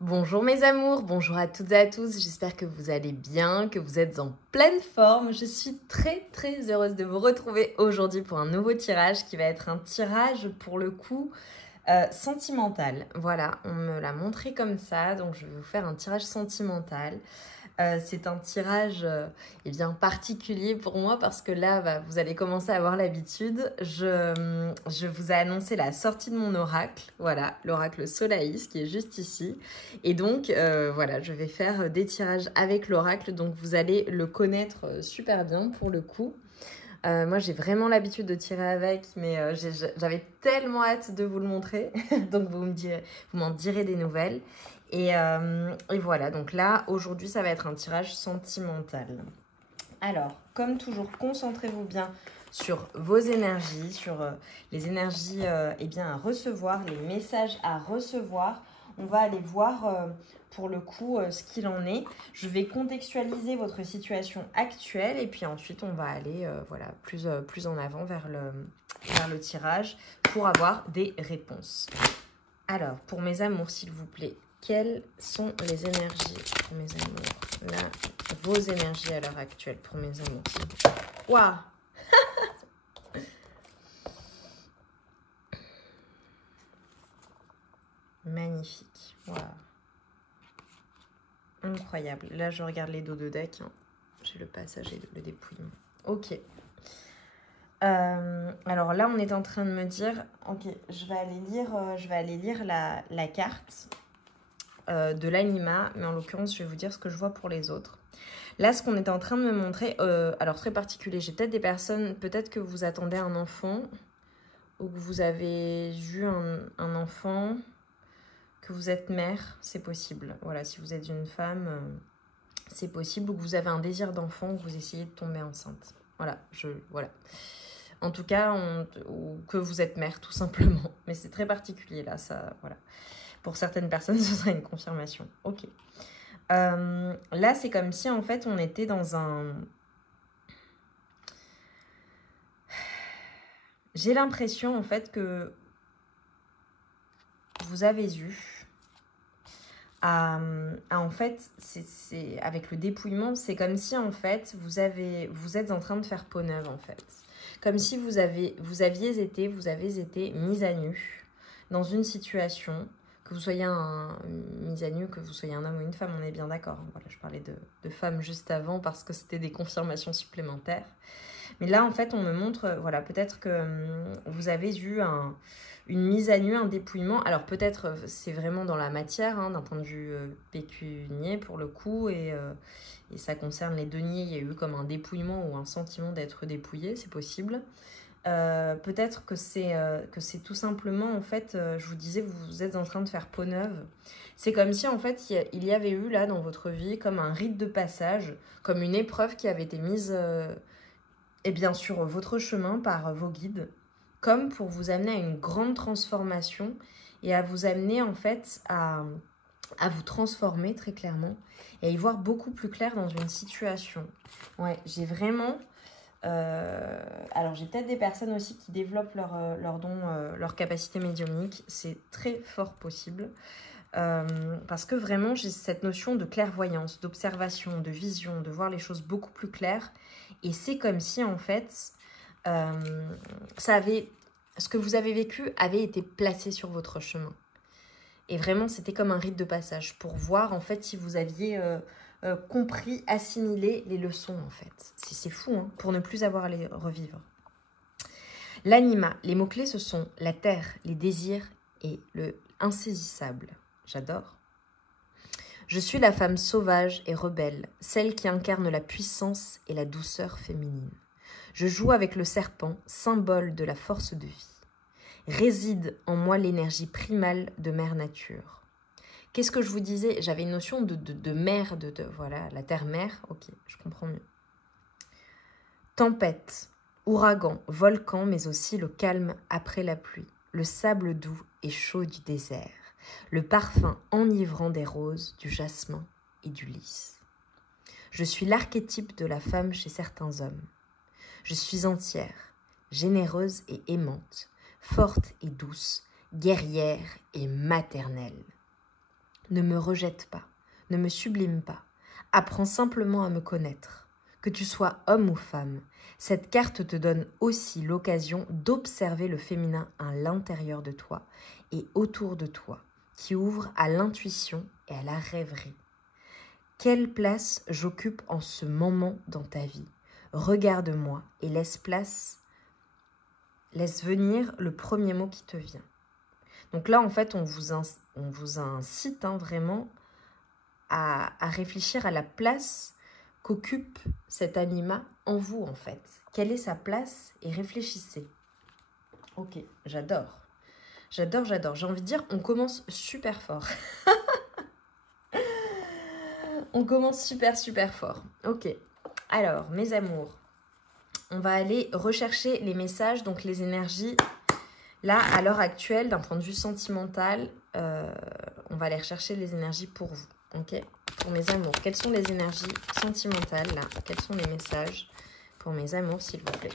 Bonjour mes amours, bonjour à toutes et à tous, j'espère que vous allez bien, que vous êtes en pleine forme. Je suis très heureuse de vous retrouver aujourd'hui pour un nouveau tirage qui va être un tirage pour le coup sentimental. Voilà, on me l'a montré comme ça, donc je vais vous faire un tirage sentimental. C'est un tirage eh bien, particulier pour moi parce que là, vous allez commencer à avoir l'habitude. Je vous ai annoncé la sortie de mon oracle, voilà, l'oracle Solaïs qui est juste ici. Et donc, voilà, je vais faire des tirages avec l'oracle, donc vous allez le connaître super bien pour le coup. Moi, j'ai vraiment l'habitude de tirer avec, mais j'avais tellement hâte de vous le montrer. Donc, vous m'en direz des nouvelles. Et voilà, donc là, aujourd'hui, ça va être un tirage sentimental. Alors, comme toujours, concentrez-vous bien sur vos énergies, sur les énergies eh bien, à recevoir, les messages à recevoir. On va aller voir pour le coup ce qu'il en est. Je vais contextualiser votre situation actuelle et puis ensuite on va aller voilà, plus en avant vers le tirage pour avoir des réponses. Alors, pour mes amours, s'il vous plaît, quelles sont les énergies pour mes amours? Là, vos énergies à l'heure actuelle pour mes amours, s'il vous plaît. Waouh! Magnifique. Waouh! Incroyable. Là, je regarde les dos de deck. Hein. J'ai le passage et le dépouillement. Ok. Alors là, on est en train de me dire... Ok, je vais aller lire la carte de l'anima. Mais en l'occurrence, je vais vous dire ce que je vois pour les autres. Là, ce qu'on est en train de me montrer... alors, très particulier. J'ai peut-être des personnes... Peut-être que vous attendez un enfant. Ou que vous avez eu un enfant... Que vous êtes mère, c'est possible. Voilà, si vous êtes une femme, c'est possible. Ou que vous avez un désir d'enfant, ou que vous essayez de tomber enceinte. Voilà, voilà. En tout cas, ou que vous êtes mère, tout simplement. Mais c'est très particulier, là, ça, voilà. Pour certaines personnes, ce sera une confirmation. Ok. Là, c'est comme si, en fait, on était dans un... J'ai l'impression, en fait, que vous avez eu... en fait, c'est avec le dépouillement, c'est comme si en fait vous êtes en train de faire peau neuve en fait, comme si vous avez été mise à nu dans une situation, que vous soyez mise à nu, que vous soyez un homme ou une femme, on est bien d'accord. Voilà, je parlais de femmes juste avant parce que c'était des confirmations supplémentaires. Mais là, en fait, on me montre, voilà, peut-être que vous avez eu une mise à nu, un dépouillement. Alors peut-être c'est vraiment dans la matière, hein, d'un point de vue pécunier pour le coup, et ça concerne les deniers. Il y a eu comme un dépouillement ou un sentiment d'être dépouillé, c'est possible. Peut-être que c'est tout simplement, en fait, je vous disais, vous êtes en train de faire peau neuve. C'est comme si, en fait, il y avait eu là dans votre vie comme un rite de passage, comme une épreuve qui avait été mise... et bien sur votre chemin par vos guides, comme pour vous amener à une grande transformation et à vous amener en fait à vous transformer très clairement et à y voir beaucoup plus clair dans une situation. Ouais, j'ai vraiment... alors j'ai peut-être des personnes aussi qui développent leur don, leur capacité médiumnique, c'est très fort possible. Parce que vraiment j'ai cette notion de clairvoyance, d'observation, de vision, de voir les choses beaucoup plus claires. Et c'est comme si en fait ce que vous avez vécu avait été placé sur votre chemin. Et vraiment c'était comme un rite de passage pour voir en fait si vous aviez compris, assimilé les leçons en fait. C'est fou hein, pour ne plus avoir à les revivre. L'anima, les mots-clés ce sont la terre, les désirs et le insaisissable. J'adore. Je suis la femme sauvage et rebelle, celle qui incarne la puissance et la douceur féminine. Je joue avec le serpent, symbole de la force de vie. Réside en moi l'énergie primale de mère nature. Qu'est-ce que je vous disais? J'avais une notion de mère, voilà, la terre-mère. Ok, je comprends mieux. Tempête, ouragan, volcan, mais aussi le calme après la pluie, le sable doux et chaud du désert. Le parfum enivrant des roses, du jasmin et du lys. Je suis l'archétype de la femme chez certains hommes. Je suis entière, généreuse et aimante, forte et douce, guerrière et maternelle. Ne me rejette pas, ne me sublime pas. Apprends simplement à me connaître. Que tu sois homme ou femme, cette carte te donne aussi l'occasion d'observer le féminin à l'intérieur de toi et autour de toi, qui ouvre à l'intuition et à la rêverie. Quelle place j'occupe en ce moment dans ta vie? Regarde-moi et laisse venir le premier mot qui te vient. Donc là, en fait, on vous incite vraiment à réfléchir à la place qu'occupe cet anima en vous, en fait. Quelle est sa place? Et réfléchissez. Ok, j'adore. J'adore, j'adore. J'ai envie de dire, on commence super fort. On commence super fort. Ok. Alors, mes amours, on va aller rechercher les messages, donc les énergies. Là, à l'heure actuelle, d'un point de vue sentimental, on va aller rechercher les énergies pour vous. Ok? Pour mes amours, quelles sont les énergies sentimentales là? Quels sont les messages pour mes amours, s'il vous plaît?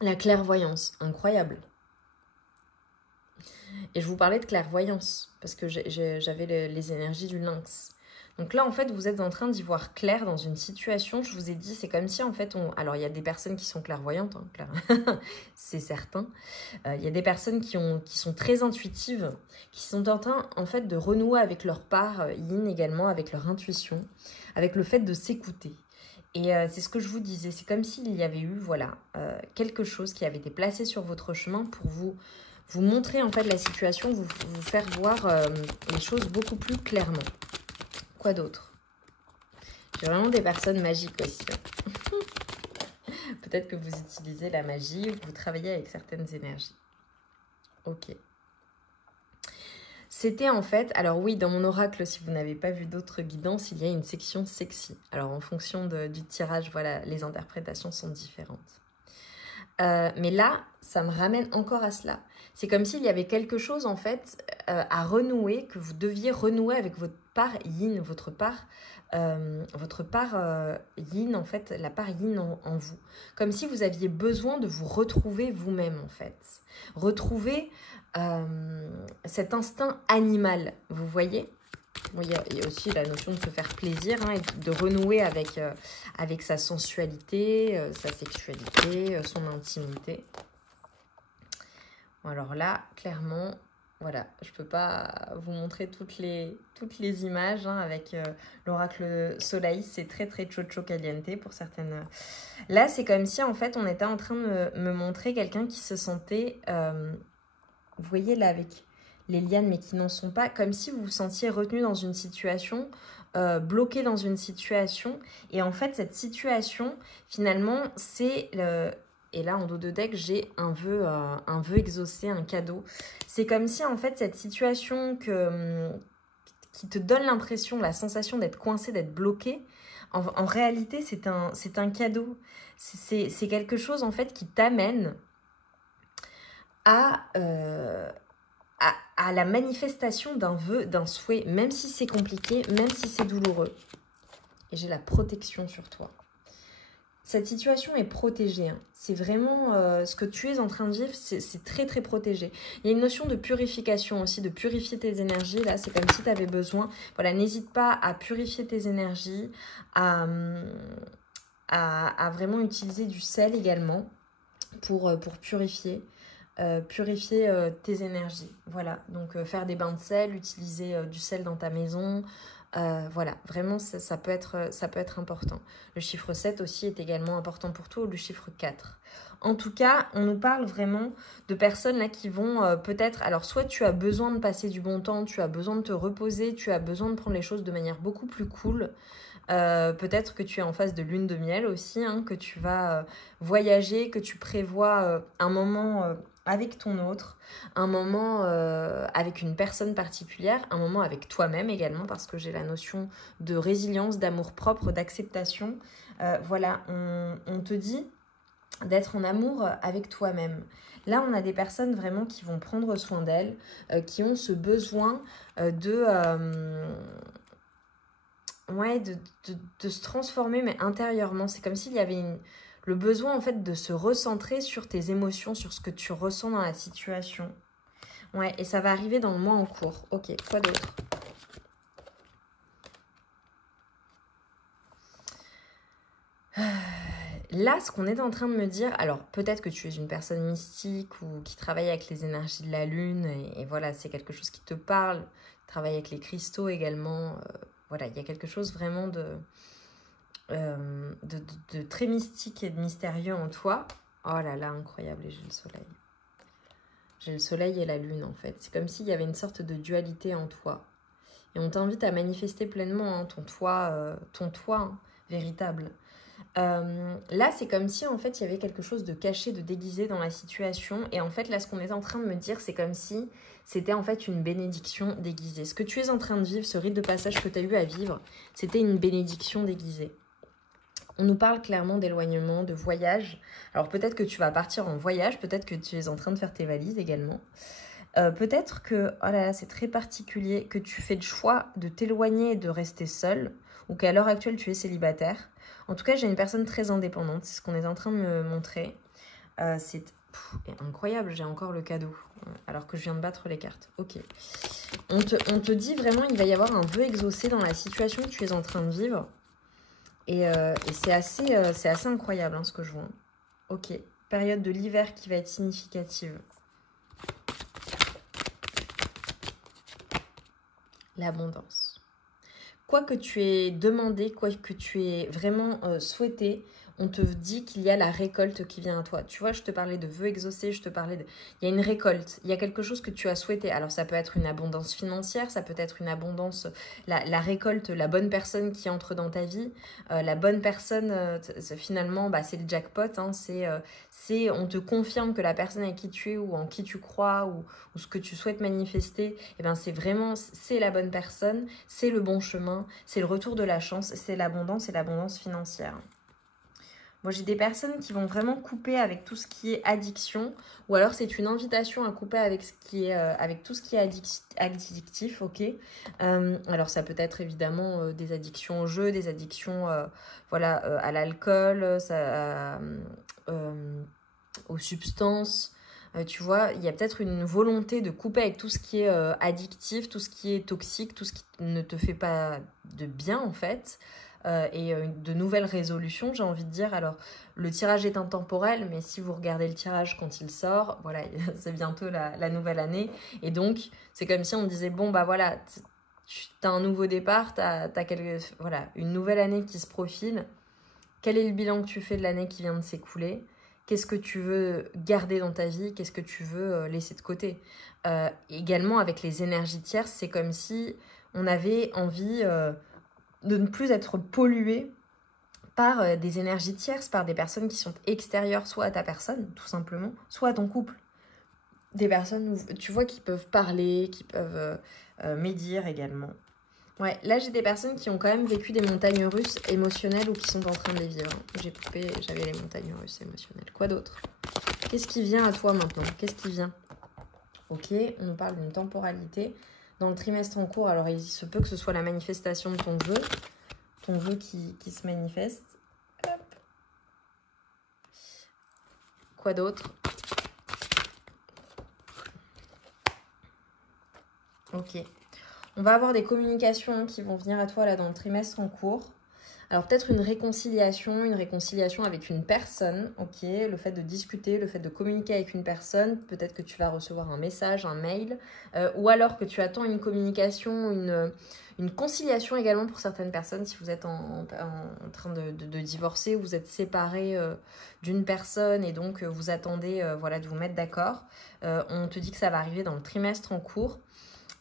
La clairvoyance, incroyable. Et je vous parlais de clairvoyance, parce que j'avais les énergies du lynx. Donc là, en fait, vous êtes en train d'y voir clair dans une situation. Je vous ai dit, c'est comme si, en fait, alors, il y a des personnes qui sont clairvoyantes, hein, c'est certain. Il y a des personnes qui sont très intuitives, qui sont en train, en fait, de renouer avec leur part yin également, avec leur intuition, avec le fait de s'écouter. Et c'est ce que je vous disais, c'est comme s'il y avait eu, voilà, quelque chose qui avait été placé sur votre chemin pour vous montrer, en fait, la situation, vous faire voir les choses beaucoup plus clairement. Quoi d'autre? J'ai vraiment des personnes magiques aussi. Peut-être que vous utilisez la magie ou que vous travaillez avec certaines énergies. Ok. C'était en fait... Alors oui, dans mon oracle, si vous n'avez pas vu d'autres guidances, il y a une section sexy. Alors en fonction du tirage, voilà, les interprétations sont différentes. Mais là, ça me ramène encore à cela. C'est comme s'il y avait quelque chose, en fait, à renouer, que vous deviez renouer avec votre part yin, votre part yin, en fait, la part yin en vous. Comme si vous aviez besoin de vous retrouver vous-même, en fait. Retrouver cet instinct animal, vous voyez? Bon, il y a aussi la notion de se faire plaisir, hein, et de renouer avec sa sensualité, sa sexualité, son intimité. Bon, alors là, clairement, voilà, je ne peux pas vous montrer toutes les images, hein, avec l'oracle Soleil, c'est très chocho caliente pour certaines. Là, c'est comme si, en fait, on était en train de me montrer quelqu'un qui se sentait, vous voyez là, avec les lianes, mais qui n'en sont pas, comme si vous vous sentiez retenu dans une situation, bloqué dans une situation. Et en fait, cette situation, finalement, c'est et là, en dos de deck, j'ai un vœu exaucé, un cadeau. C'est comme si, en fait, cette situation qui te donne l'impression, la sensation d'être coincé, d'être bloqué, en réalité, c'est un cadeau. C'est quelque chose, en fait, qui t'amène à la manifestation d'un vœu, d'un souhait, même si c'est compliqué, même si c'est douloureux. Et j'ai la protection sur toi. Cette situation est protégée. Hein. C'est vraiment ce que tu es en train de vivre, c'est très protégé. Il y a une notion de purification aussi, de purifier tes énergies. Là, c'est comme si tu avais besoin. Voilà, n'hésite pas à purifier tes énergies, à vraiment utiliser du sel également pour purifier. Purifier tes énergies. Voilà, donc faire des bains de sel, utiliser du sel dans ta maison. Voilà, vraiment, ça peut être important. Le chiffre 7 aussi est également important pour toi, ou le chiffre 4. En tout cas, on nous parle vraiment de personnes là qui vont peut-être... Alors, soit tu as besoin de passer du bon temps, tu as besoin de te reposer, tu as besoin de prendre les choses de manière beaucoup plus cool. Peut-être que tu es en phase de lune de miel aussi, hein, que tu vas voyager, que tu prévois un moment avec ton autre, un moment avec une personne particulière, un moment avec toi-même également, parce que j'ai la notion de résilience, d'amour-propre, d'acceptation. Voilà, on te dit d'être en amour avec toi-même. Là, on a des personnes vraiment qui vont prendre soin d'elles, qui ont ce besoin de se transformer, mais intérieurement. C'est comme s'il y avait le besoin, en fait, de se recentrer sur tes émotions, sur ce que tu ressens dans la situation. Ouais, et ça va arriver dans le mois en cours. Ok, quoi d'autre? Là, ce qu'on est en train de me dire, alors peut-être que tu es une personne mystique ou qui travaille avec les énergies de la lune, et voilà, c'est quelque chose qui te parle. Travaille avec les cristaux également. Voilà, il y a quelque chose vraiment de très mystique et de mystérieux en toi. Oh là là, incroyable, et j'ai le soleil. J'ai le soleil et la lune en fait. C'est comme s'il y avait une sorte de dualité en toi. Et on t'invite à manifester pleinement hein, ton toit hein, véritable. Là, c'est comme si en fait il y avait quelque chose de caché, de déguisé dans la situation. Et en fait, là, ce qu'on est en train de me dire, c'est comme si c'était en fait une bénédiction déguisée. Ce que tu es en train de vivre, ce rite de passage que tu as eu à vivre, c'était une bénédiction déguisée. On nous parle clairement d'éloignement, de voyage. Alors peut-être que tu vas partir en voyage, peut-être que tu es en train de faire tes valises également. Peut-être que, oh là là, c'est très particulier, que tu fais le choix de t'éloigner et de rester seul, ou qu'à l'heure actuelle tu es célibataire. En tout cas, j'ai une personne très indépendante, c'est ce qu'on est en train de me montrer. C'est incroyable, j'ai encore le cadeau, alors que je viens de battre les cartes. Ok. On te dit vraiment, il va y avoir un vœu exaucé dans la situation que tu es en train de vivre. Et c'est assez incroyable hein, ce que je vois. Ok. Période de l'hiver qui va être significative. L'abondance. Quoi que tu aies demandé, quoi que tu aies vraiment souhaité, on te dit qu'il y a la récolte qui vient à toi. Tu vois, je te parlais de vœux exaucés, je te parlais de... Il y a une récolte, il y a quelque chose que tu as souhaité. Alors, ça peut être une abondance financière, ça peut être une abondance... La récolte, la bonne personne qui entre dans ta vie. La bonne personne, finalement, bah, c'est le jackpot. Hein, on te confirme que la personne avec qui tu es ou en qui tu crois ou ce que tu souhaites manifester, eh ben, c'est la bonne personne, c'est le bon chemin, c'est le retour de la chance, c'est l'abondance et l'abondance financière. Moi, j'ai des personnes qui vont vraiment couper avec tout ce qui est addiction, ou alors c'est une invitation à couper avec tout ce qui est addictif, ok. Alors ça peut être évidemment des addictions au jeu, des addictions à l'alcool, aux substances. Tu vois, il y a peut-être une volonté de couper avec tout ce qui est addictif, tout ce qui est toxique, tout ce qui ne te fait pas de bien en fait. De nouvelles résolutions, j'ai envie de dire. Alors, le tirage est intemporel, mais si vous regardez le tirage quand il sort, voilà, c'est bientôt la nouvelle année. Et donc, c'est comme si on disait, bon, bah voilà, tu as un nouveau départ, voilà, une nouvelle année qui se profile. Quel est le bilan que tu fais de l'année qui vient de s'écouler ? Qu'est-ce que tu veux garder dans ta vie? Qu'est-ce que tu veux laisser de côté? Également, avec les énergies tierces, c'est comme si on avait envie... de ne plus être pollué par des énergies tierces, par des personnes qui sont extérieures, soit à ta personne, tout simplement, soit à ton couple. Des personnes, tu vois, qui peuvent parler, qui peuvent médire également. Ouais, là, j'ai des personnes qui ont quand même vécu des montagnes russes émotionnelles ou qui sont en train de les vivre. J'ai coupé, j'avais les montagnes russes émotionnelles. Quoi d'autre? Qu'est-ce qui vient à toi maintenant? Qu'est-ce qui vient? Ok, on nous parle d'une temporalité. Dans le trimestre en cours, alors il se peut que ce soit la manifestation de ton vœu qui se manifeste. Hop. Quoi d'autre? Ok. On va avoir des communications qui vont venir à toi là dans le trimestre en cours. Alors peut-être une réconciliation avec une personne, ok, le fait de discuter, le fait de communiquer avec une personne, peut-être que tu vas recevoir un message, un mail, ou alors que tu attends une communication, une conciliation également pour certaines personnes, si vous êtes en train de divorcer, ou vous êtes séparés d'une personne et donc vous attendez de vous mettre d'accord. On te dit que ça va arriver dans le trimestre en cours.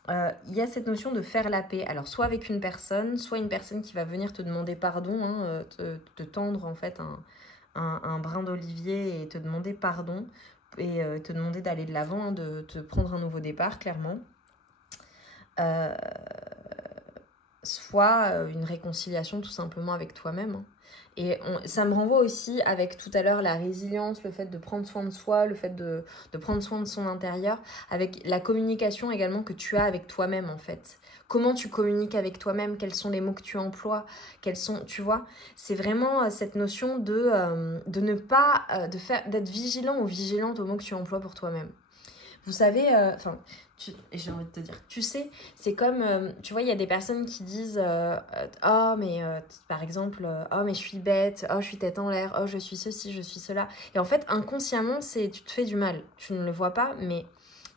Il y a cette notion de faire la paix. Alors, soit avec une personne, soit une personne qui va venir te demander pardon, hein, te tendre en fait un brin d'olivier et te demander pardon et te demander d'aller de l'avant, hein, de te prendre un nouveau départ, clairement. Soit une réconciliation tout simplement avec toi-même. Hein. Et ça me renvoie aussi avec tout à l'heure la résilience, le fait de prendre soin de soi, le fait de prendre soin de son intérieur, avec la communication également que tu as avec toi-même en fait. Comment tu communiques avec toi-même, quels sont les mots que tu emploies, tu vois, c'est vraiment cette notion de ne pas, d'être vigilant ou vigilante aux mots que tu emploies pour toi-même. Vous savez, enfin, j'ai envie de te dire, tu sais, c'est comme, tu vois, il y a des personnes qui disent, oh, mais par exemple, oh, mais je suis bête, oh, je suis tête en l'air, oh, je suis ceci, je suis cela. Et en fait, inconsciemment, tu te fais du mal. Tu ne le vois pas, mais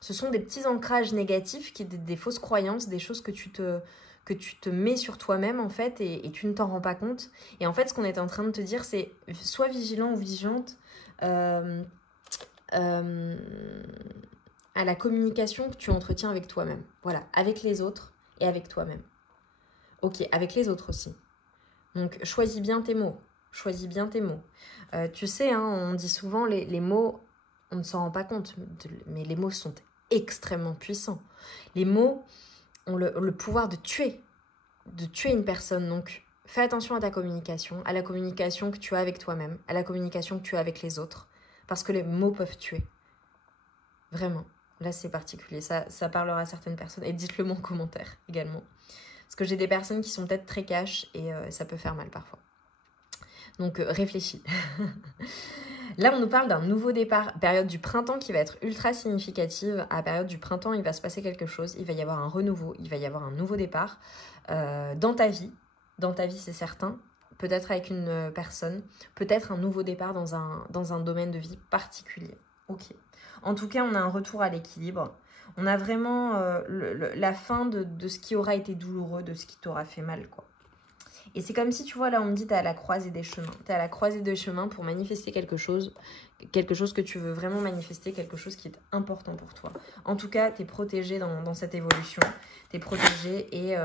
ce sont des petits ancrages négatifs, des fausses croyances, des choses que tu te mets sur toi-même, en fait, et tu ne t'en rends pas compte. Et en fait, ce qu'on est en train de te dire, c'est sois vigilant ou vigilante à la communication que tu entretiens avec toi-même. Voilà, avec les autres et avec toi-même. Ok, avec les autres aussi. Donc, choisis bien tes mots. Choisis bien tes mots. Tu sais, hein, on dit souvent les mots, on ne s'en rend pas compte, mais les mots sont extrêmement puissants. Les mots ont le pouvoir de tuer une personne. Donc, fais attention à ta communication, à la communication que tu as avec toi-même, à la communication que tu as avec les autres. Parce que les mots peuvent tuer. Vraiment. Là, c'est particulier. Ça parlera à certaines personnes. Et dites-le moi en commentaire également. Parce que j'ai des personnes qui sont peut-être très cash et ça peut faire mal parfois. Donc, réfléchis. Là, on nous parle d'un nouveau départ, période du printemps qui va être ultra significative. À la période du printemps, il va se passer quelque chose. Il va y avoir un renouveau. Il va y avoir un nouveau départ dans ta vie. Dans ta vie, c'est certain. Peut-être avec une personne. Peut-être un nouveau départ dans un domaine de vie particulier. Ok. En tout cas, on a un retour à l'équilibre. On a vraiment la fin de ce qui aura été douloureux, de ce qui t'aura fait mal, quoi. Et c'est comme si, tu vois, là, on me dit, t'es à la croisée des chemins. T'es à la croisée des chemins pour manifester quelque chose que tu veux vraiment manifester, quelque chose qui est important pour toi. En tout cas, t'es protégé dans cette évolution. T'es protégé et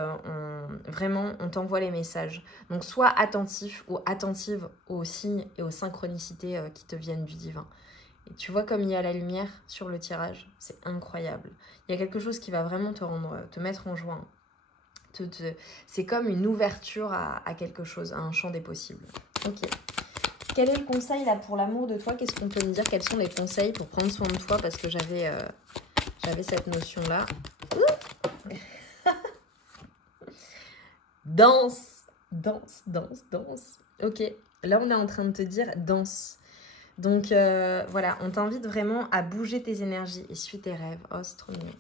vraiment, on t'envoie les messages. Donc, sois attentif ou attentive aux signes et aux synchronicités qui te viennent du divin. Et tu vois comme il y a la lumière sur le tirage, c'est incroyable. Il y a quelque chose qui va vraiment te mettre en joie. C'est comme une ouverture à quelque chose, à un champ des possibles. Ok. Quel est le conseil là pour l'amour de toi? Qu'est-ce qu'on peut me dire? Quels sont les conseils pour prendre soin de toi? Parce que j'avais cette notion-là. Danse. Danse, danse, danse. Ok. Là, on est en train de te dire danse. Donc, voilà, on t'invite vraiment à bouger tes énergies et suis tes rêves. Oh, c'est trop mignon.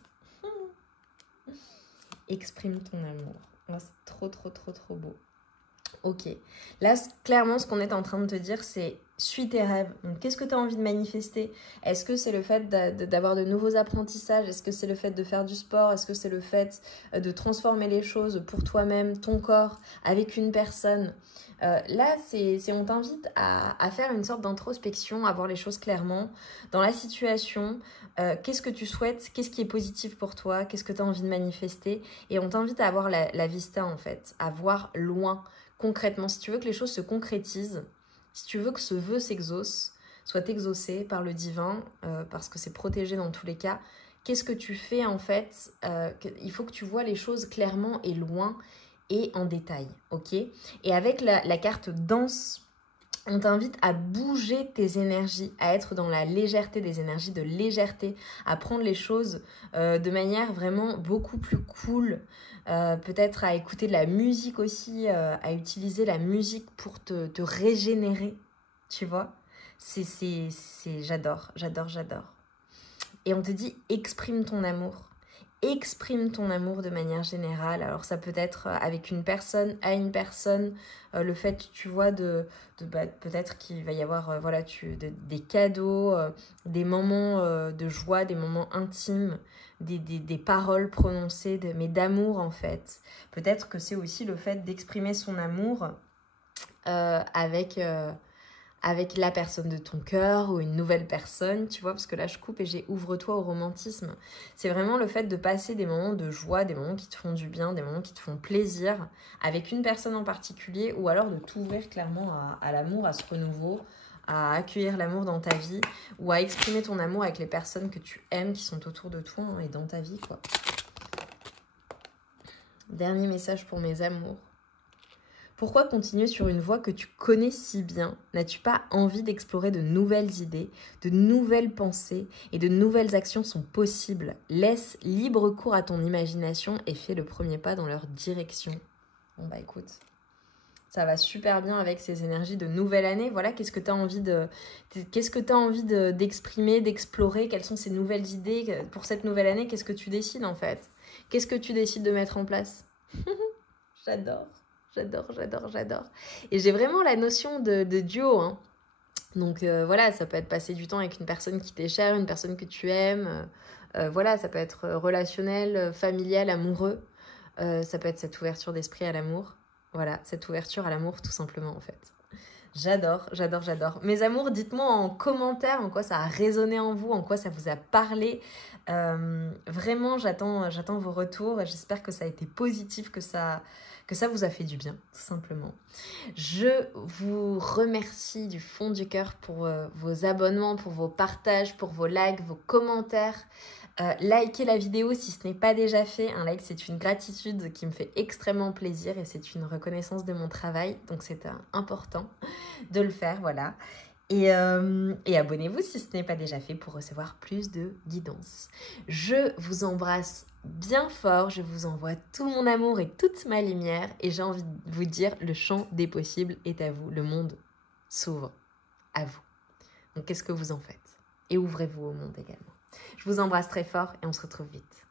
Exprime ton amour. Oh, c'est trop, trop, trop, trop beau. Ok. Là, clairement, ce qu'on est en train de te dire, c'est suis tes rêves. Donc, qu'est-ce que tu as envie de manifester? Est-ce que c'est le fait d'avoir de nouveaux apprentissages? Est-ce que c'est le fait de faire du sport? Est-ce que c'est le fait de transformer les choses pour toi-même, ton corps, avec une personne? Là, on t'invite à faire une sorte d'introspection, à voir les choses clairement. Dans la situation, qu'est-ce que tu souhaites? Qu'est-ce qui est positif pour toi? Qu'est-ce que tu as envie de manifester? Et on t'invite à avoir la vista, en fait, à voir loin, concrètement. Si tu veux que les choses se concrétisent, si tu veux que ce vœu s'exauce, soit exaucé par le divin, parce que c'est protégé dans tous les cas, qu'est-ce que tu fais, en fait? Il faut que tu vois les choses clairement et loin, et en détail, ok? Et avec la carte danse, on t'invite à bouger tes énergies, à être dans la légèreté, des énergies de légèreté, à prendre les choses de manière vraiment beaucoup plus cool, peut-être à écouter de la musique aussi, à utiliser la musique pour te régénérer, tu vois? J'adore, j'adore, j'adore. Et on te dit, exprime ton amour. Exprime ton amour de manière générale. Alors ça peut être avec une personne, à une personne, le fait, tu vois, peut-être qu'il va y avoir voilà, des cadeaux, des moments de joie, des moments intimes, des paroles prononcées, mais d'amour en fait. Peut-être que c'est aussi le fait d'exprimer son amour avec la personne de ton cœur ou une nouvelle personne, tu vois, parce que là je coupe et j'ai ouvre-toi au romantisme. C'est vraiment le fait de passer des moments de joie, des moments qui te font du bien, des moments qui te font plaisir avec une personne en particulier, ou alors de t'ouvrir clairement à l'amour, à ce renouveau, à accueillir l'amour dans ta vie, ou à exprimer ton amour avec les personnes que tu aimes, qui sont autour de toi et dans ta vie, quoi. Dernier message pour mes amours. Pourquoi continuer sur une voie que tu connais si bien? N'as-tu pas envie d'explorer de nouvelles idées, de nouvelles pensées et de nouvelles actions sont possibles? Laisse libre cours à ton imagination et fais le premier pas dans leur direction. Bon bah écoute, Ça va super bien avec ces énergies de nouvelle année. Voilà, qu'est-ce que tu as envie d'exprimer, d'explorer? Quelles sont ces nouvelles idées pour cette nouvelle année? Qu'est-ce que tu décides en fait? Qu'est-ce que tu décides de mettre en place? J'adore, j'adore. Et j'ai vraiment la notion de duo, hein. Donc voilà, ça peut être passer du temps avec une personne qui t'est chère, une personne que tu aimes. Voilà, ça peut être relationnel, familial, amoureux. Ça peut être cette ouverture d'esprit à l'amour. Voilà, cette ouverture à l'amour tout simplement en fait. J'adore. Mes amours, dites-moi en commentaire en quoi ça a résonné en vous, en quoi ça vous a parlé. Vraiment, j'attends vos retours. J'espère que ça a été positif, que ça vous a fait du bien, tout simplement. Je vous remercie du fond du cœur pour vos abonnements, pour vos partages, pour vos likes, vos commentaires. Likez la vidéo si ce n'est pas déjà fait. Un like, c'est une gratitude qui me fait extrêmement plaisir et c'est une reconnaissance de mon travail. Donc, c'est important de le faire, voilà. Et abonnez-vous si ce n'est pas déjà fait pour recevoir plus de guidance. Je vous embrasse bien fort. Je vous envoie tout mon amour et toute ma lumière. Et j'ai envie de vous dire, le champ des possibles est à vous. Le monde s'ouvre à vous. Donc, qu'est-ce que vous en faites? Et ouvrez-vous au monde également. Je vous embrasse très fort et on se retrouve vite.